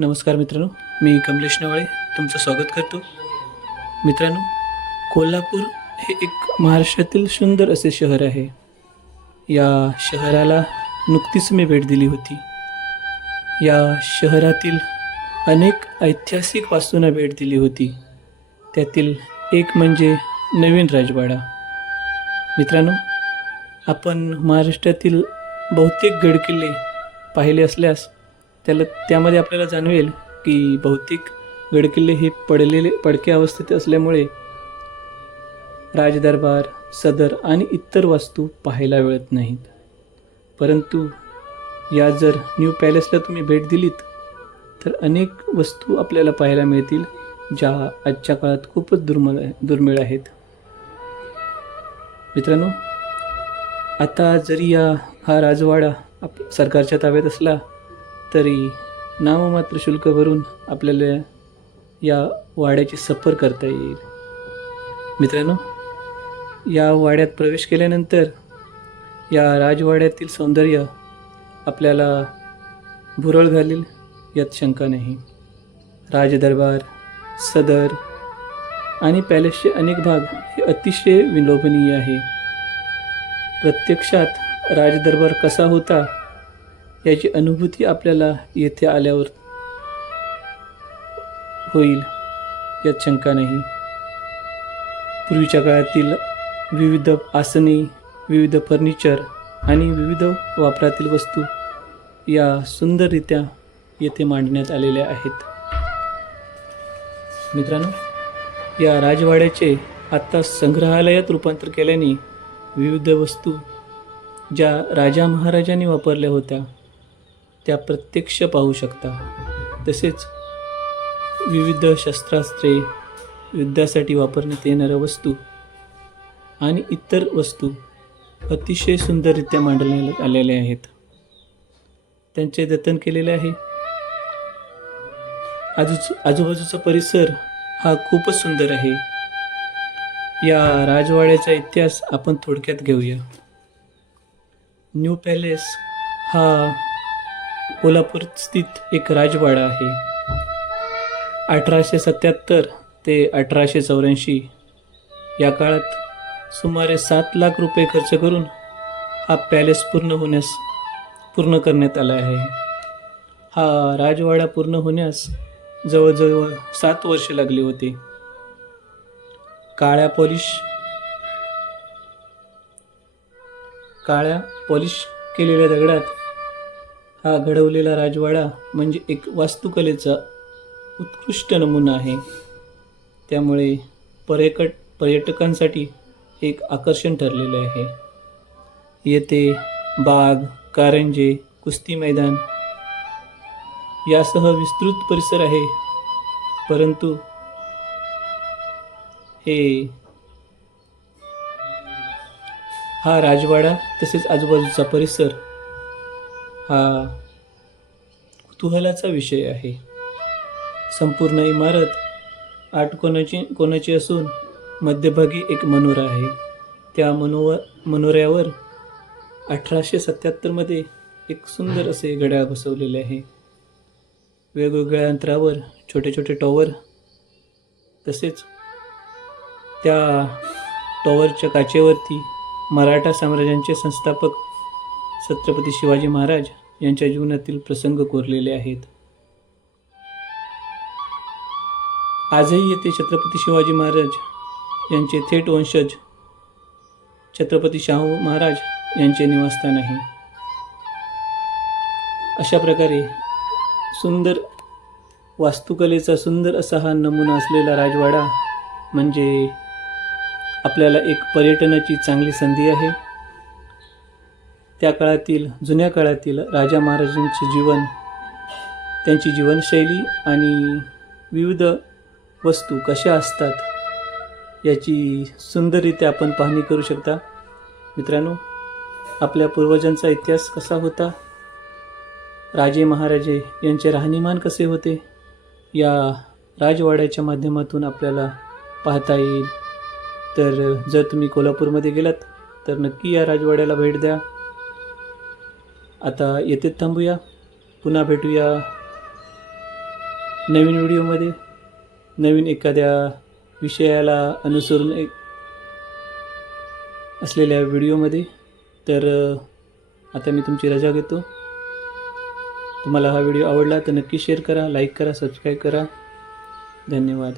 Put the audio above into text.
नमस्कार मित्रांनो मी कमलेश नवाळे तुमचं स्वागत करतो. मित्रांनो कोल्हापूर हे एक महाराष्ट्रातील सुंदर असे शहर आहे. या शहराला नुकतीच मी भेट दिली होती. या शहरातील अनेक ऐतिहासिक वास्तूंना भेट दिली होती. त्यातील एक म्हणजे नवीन राजवाडा. मित्रांनो आपण महाराष्ट्रातील बहुतेक गडकिल्ले पाहिले असल्यास त्याला त्यामध्ये आपल्याला जाणवेल की बहुतेक गडकिल्ले हे पडलेले पडक्या अवस्थेत असल्यामुळे राजदरबार सदर आणि इतर वास्तू पाहायला मिळत नाहीत. परंतु या जर न्यू पॅलेसला तुम्ही भेट दिलीत तर अनेक वस्तू आपल्याला पाहायला मिळतील ज्या आजच्या काळात खूपच दुर्मिळ दुर्मिळ आहेत. मित्रांनो आता जरी या हा राजवाडा आप सरकारच्या ताब्यात असला तरी नाममात्र शुल्क भरून आपल्याला या वाड्याची सफर करता येईल. मित्रांनो या वाड्यात प्रवेश केल्यानंतर या राजवाड्यातील सौंदर्य आपल्याला भुरळ घालील यात शंका नाही. राजदरबार सदर आणि पॅलेसचे अनेक भाग हे अतिशय विलोभनीय आहे. प्रत्यक्षात राजदरबार कसा होता याची अनुभूती आपल्याला येथे आल्यावर होईल यात शंका नाही. पूर्वीच्या काळातील विविध आसने विविध फर्निचर आणि विविध वापरातील वस्तू या सुंदररित्या येथे मांडण्यात आलेल्या आहेत. मित्रांनो या राजवाड्याचे आत्ता संग्रहालयात रूपांतर केल्याने विविध वस्तू ज्या राजा महाराजांनी वापरल्या होत्या त्या प्रत्यक्ष पाहू शकता. तसेच विविध शस्त्रास्त्रे युद्धासाठी वापरण्यात येणाऱ्या वस्तू आणि इतर वस्तू अतिशय सुंदररित्या मांडण्यात आलेल्या आहेत. त्यांचे जतन केलेले आहे. आजूच आजूबाजूचा परिसर हा खूपच सुंदर आहे. या राजवाड्याचा इतिहास आपण थोडक्यात घेऊया. न्यू पॅलेस हा कोल्हापूर स्थित एक राजवाडा आहे. अठराशे सत्याहत्तर ते अठराशे चौऱ्याऐंशी या काळात सुमारे सात लाख रुपये खर्च करून हा पॅलेस पूर्ण होण्यास पूर्ण करण्यात आला आहे. हा राजवाडा पूर्ण होण्यास जवळजवळ सात वर्षे लागली होती. काळ्या पॉलिश काळ्या पॉलिश केलेल्या दगडात हा घडवलेला राजवाडा म्हणजे एक वास्तुकलेचा उत्कृष्ट नमुना आहे. त्यामुळे पर्यटक पर्यटकांसाठी एक आकर्षण ठरलेले आहे. येथे बाग कारंजे कुस्ती मैदान यासह विस्तृत परिसर आहे. परंतु हे हा राजवाडा तसेच आजूबाजूचा परिसर हा कुतूहलाचा विषय आहे. संपूर्ण इमारत आठ कोणाची कोणाची असून मध्यभागी एक मनोरा आहे. त्या मनोवर मनोऱ्यावर अठराशे सत्याहत्तरमध्ये एक सुंदर असे घड्याळ बसवलेले आहे. वेगवेगळ्या अंतरावर छोटे छोटे टॉवर तसेच त्या टॉवरच्या काचेवरती मराठा साम्राज्याचे संस्थापक छत्रपती शिवाजी महाराज यांच्या जीवनातील प्रसंग कोरलेले आहेत. आजही येथे छत्रपती शिवाजी महाराज यांचे थेट वंशज छत्रपती शाहू महाराज यांचे निवासस्थान आहे. अशा प्रकारे सुंदर वास्तुकलेचा सुंदर असा हा नमुना असलेला राजवाडा म्हणजे आपल्याला एक पर्यटनाची चांगली संधी आहे. त्या काळातील जुन्या काळातील राजा महाराजांचे जीवन त्यांची जीवनशैली आणि विविध वस्तू कशा असतात याची सुंदररित्या आपण पाहणी करू शकता. मित्रांनो आपल्या पूर्वजांचा इतिहास कसा होता? राजे महाराजे यांचे राहणीमान कसे होते? या राजवाड्याच्या माध्यमातून आपल्याला पाहता येईल. तर जर तुम्ही कोल्हापूरमध्ये गेलात तर नक्की या राजवाड्याला भेट द्या. आता येथे थांबूया. पुन्हा भेटूया नवीन व्हिडिओमध्ये. नवीन एखाद्या विषयाला अनुसरून एक असलेल्या व्हिडिओमध्ये. तर आता मी तुमची रजा घेतो. तुम्हाला हा व्हिडिओ आवडला तर नक्की शेअर करा लाईक करा सबस्क्राईब करा. धन्यवाद.